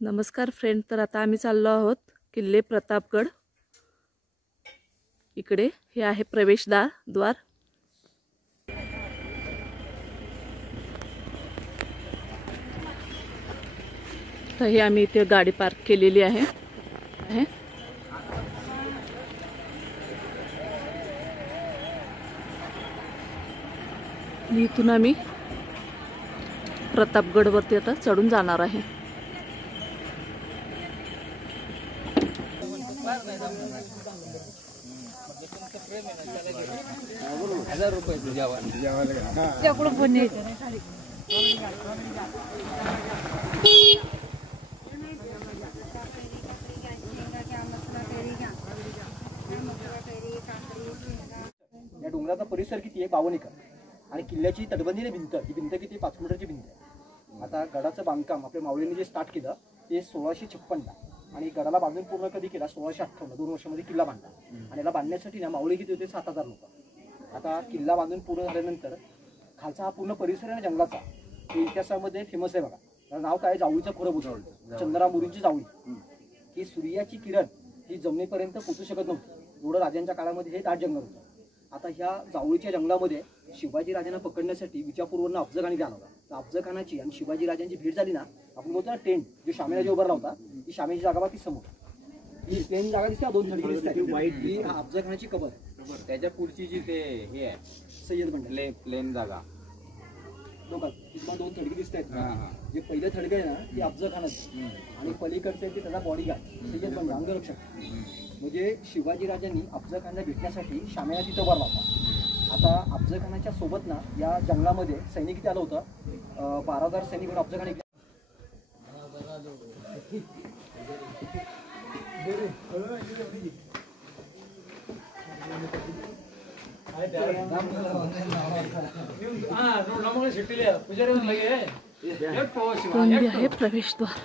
नमस्कार फ्रेंड, तर आता आम्ही चाललो आहोत किल्ले प्रतापगड। इकडे हे आहे प्रवेशद्वार। तर हे आम्ही इथे गाडी पार्क केलेली आहे। इथून आम्ही प्रतापगड वरती आता चढून जाणार आहे। या डोंगराचा परिसर किती आहे? 52 एकर। आणि किल्ल्याची तटबंदीने भिंत, ही भिंत किती? 5 मीटरची भिंत आहे। आता गडाचं बांधकाम आपल्या मावळींनी जे स्टार्ट केलं ते 1656 ला, आणि गडाला बांधून पूर्ण कधी केला? 1658। 2 वर्षामध्ये किल्ला बांधला। आणि याला बांधण्यासाठी ना मावळी किती होते? 7000 लोक। आता किल्ला बांधून पूर्ण झाल्यानंतर खालचा हा पूर्ण परिसर आहे जंगलाचा, ते इतिहासामध्ये फेमस आहे बघा। त्याचं नाव काय? जावळीचं खोरं बुजवलं, चंद्रा मोरींची जावळी। ही सूर्याची किरण ही जमिनीपर्यंत पोहोचू शकत नव्हती, एवढं राजांच्या काळामध्ये हे दाट जंगल होतं। आता ह्या जावळीच्या जंगलामध्ये शिवाजी राजांना पकडण्यासाठी विजापूरवरून अफजलखान आला होता। तर अफजलखानाची आणि शिवाजी राजांची भेट झाली ना, आपण बोलतो ना टेंट, जो शामेला उभा होता, ही शामेची जागा बघा ती समोर, ही टेंट जागा दिसते, 2 थडगी दिसतात वाईट, ही अफजलखानाची कबर। त्याच्या पुढची जी ते हे आहे सय्यद मंडळ प्लेन जागा बघा, तिथं 2 थडगी दिसत आहेत। जे पहिलं थडगं आहे ना ते अफजलखानाचं, आणि पलीकडचे ते त्याचा बॉडीगार्ड सय्यद मंडळ, अंगरक्षक। म्हणजे शिवाजी राजांनी अफजलखानला भेटण्यासाठी शामेला तिथं उभा होता। आता अफजलखानाच्या सोबत ना या जंगलामध्ये सैनिक किती आलं होतं? 12,000 सैनिक अफजलखान। आहे प्रवेशद्वार।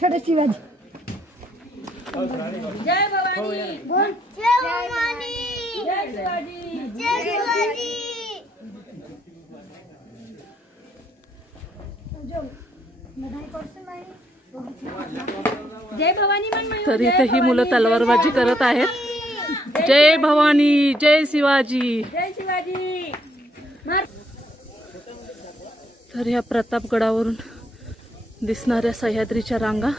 छोटे शिवाजी, जय भवानी, जय भवानी, जय शिवाजी, जय शिवाजी। जय भवानी मन। तर इथे ही मुलं तलवारबाजी करत आहेत। जय भवानी, जय शिवाजी, जय शिवाजी। तर ह्या प्रतापगडावरून दिसणाऱ्या सह्याद्रीच्या रांगा।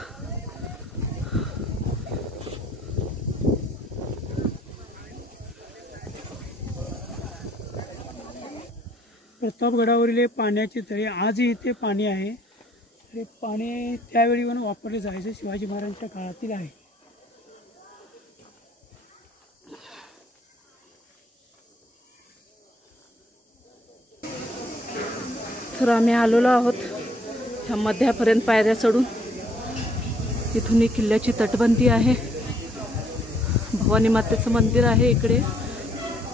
प्रतापगडावरील पाण्याचे तळे आजही इथे पाणी आहे। हे पाणी त्यावेळी पण वापरले जायचे, शिवाजी महाराजांच्या काळातील आहे। तर आम्ही आलेलो आहोत ह्या मध्यापर्यंत पायऱ्या चढून। इथून ही किल्ल्याची तटबंदी आहे, भवानी मातेचं मंदिर आहे इकडे,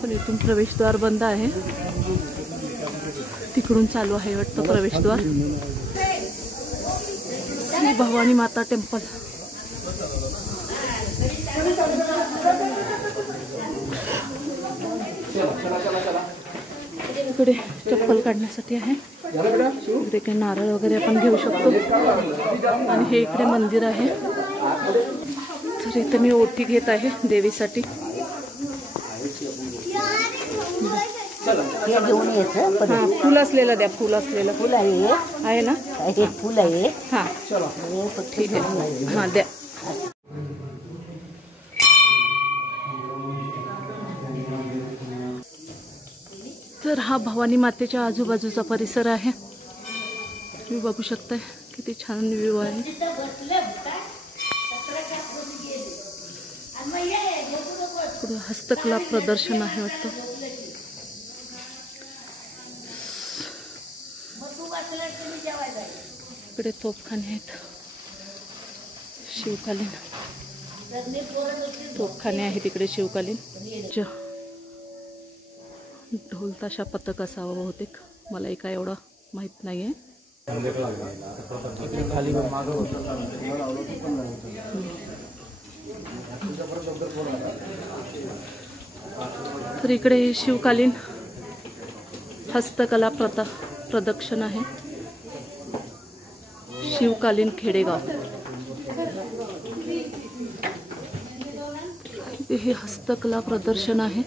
पण इथून प्रवेशद्वार बंद आहे। तिकडून चालू आहे वाटतं प्रवेशद्वार। श्री भवानी माता टेम्पल। इकडे चप्पल काढण्यासाठी आहे, इकडे काही नारळ वगैरे आपण घेऊ शकतो, आणि हे इकडे मंदिर आहे। तर इथे मी ओटी घेत आहे देवीसाठी। घेऊन यायचं, हा, फुल असलेलं द्या, फुल असलेलं। फुल आहे ना? हे फुल आहे। हा ठीक आहे, हा द्या। तर हा भवानी मातेच्या आजूबाजूचा परिसर आहे, तुम्ही बघू शकताय किती छान व्ह्यू आहे। पुढे हस्तकला प्रदर्शन आहे वाटतं। इकडे तोफखाने आहेत, शिवकालीन तोफखाने आहेत इकडे शिवकालीन. ढोल ताशा पथक असावं बहुतेक, मलाही काय एवढं माहीत नाही आहे. तर इकडे शिवकालीन हस्तकला प्रदर्शन आहे, शिवकालीन खेडेगाव. हे हस्तकला प्रदर्शन आहे.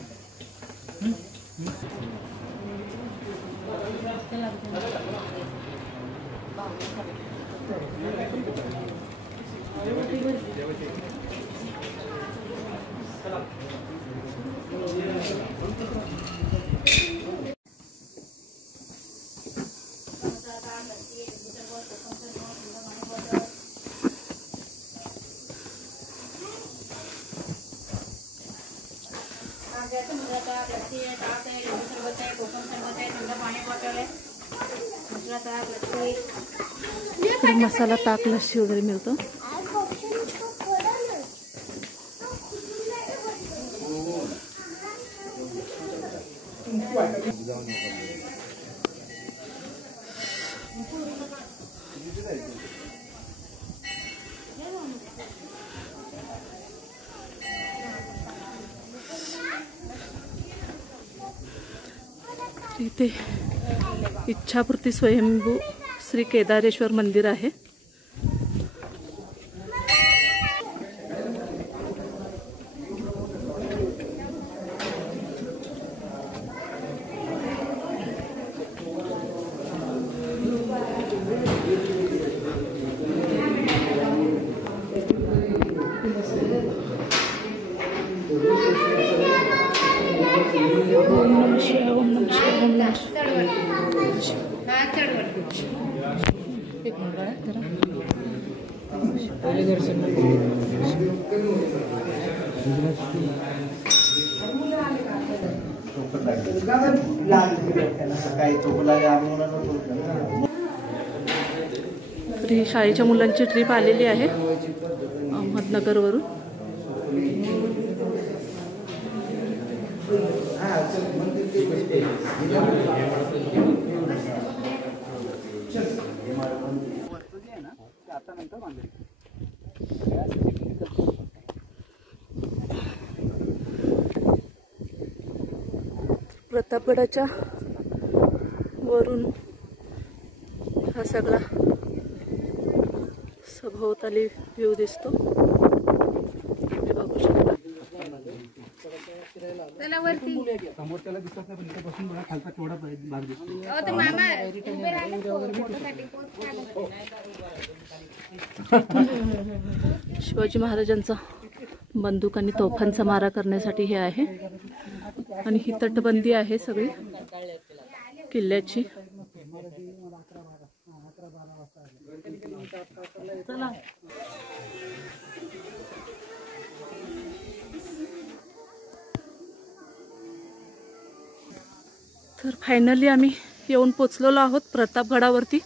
इकडे मसाला ताक लस्सी वगैरे मिळतं. इथे इच्छापूर्ती स्वयंभू श्री केदारेश्वर मंदिर आहे. ही शाळेच्या मुलांची ट्रिप आलेली आहे अहमदनगरवरून. प्रतापगडाच्या वरून हा सगळा सभोवताली व्ह्यू दिसतो, तुम्ही बघू शकता. शिवाजी महाराजांचा बंदूक आणि तोफांचा मारा करण्यासाठी हे आहे. आणि ही तटबंदी आहे सगळी किल्ल्याची. तर फायनली आम्ही येऊन पोचलेलो आहोत प्रतापगडावरती.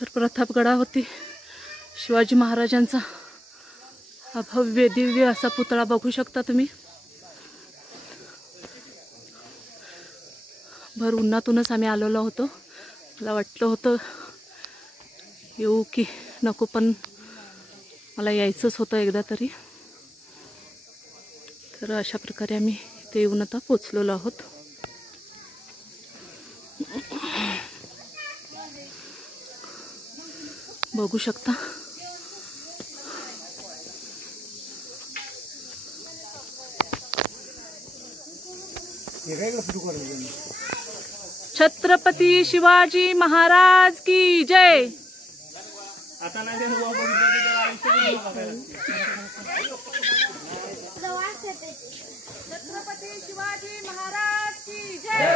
तर प्रतापगडावरती शिवाजी महाराजांचा हा भव्य दिव्य असा पुतळा बघू शकता तुम्ही. भर उन्हातूनच आम्ही आलेलो होतो. मला वाटलं होतं येऊ की नको, पण मला यायचंच होतं एकदा तरी. तर अशा प्रकारे आम्ही इथे येऊन आता पोचलेलो आहोत. बघू शकता. छत्रपती शिवाजी महाराज की जय. छत्रपती शिवाजी महाराज की जय.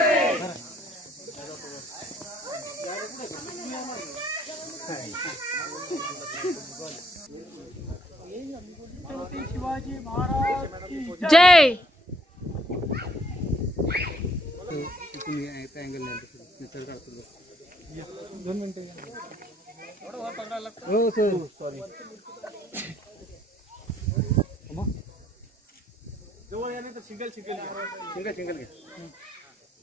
शिवाजी महाराज की जय. हो सर सॉरी सिंगल घे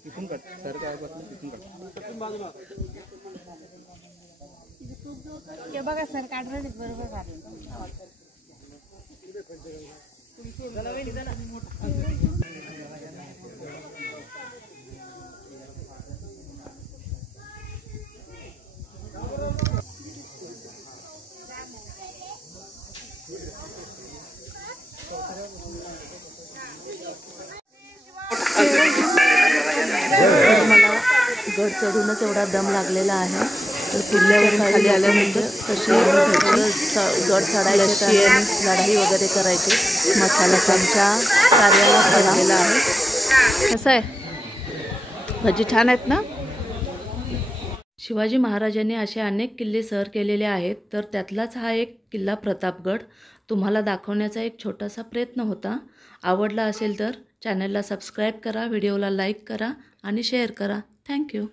तिथून कट सर काय बसलं तिथून कट हे बघा सर काढलं बरोबर काढलं. मला गड चढूनच एवढा दम लागलेला आहे. तर किल्ल्यावर खाली आल्यानंतर कशी गड चढायचे, लढाई वगैरे करायची. मसाला चमचा कार्याला ठेवलेला आहे. कसं आहे, भजी छान आहेत ना. शिवाजी महाराजांनी असे अनेक किल्ले सर केलेले आहेत. तर त्यातलाच हा एक किल्ला प्रतापगड तुम्हाला दाखवण्याचा एक छोटासा प्रयत्न होता. आवडला असेल तर चॅनलला सबस्क्राईब करा, व्हिडिओला लाईक करा आणि शेअर करा. थँक्यू.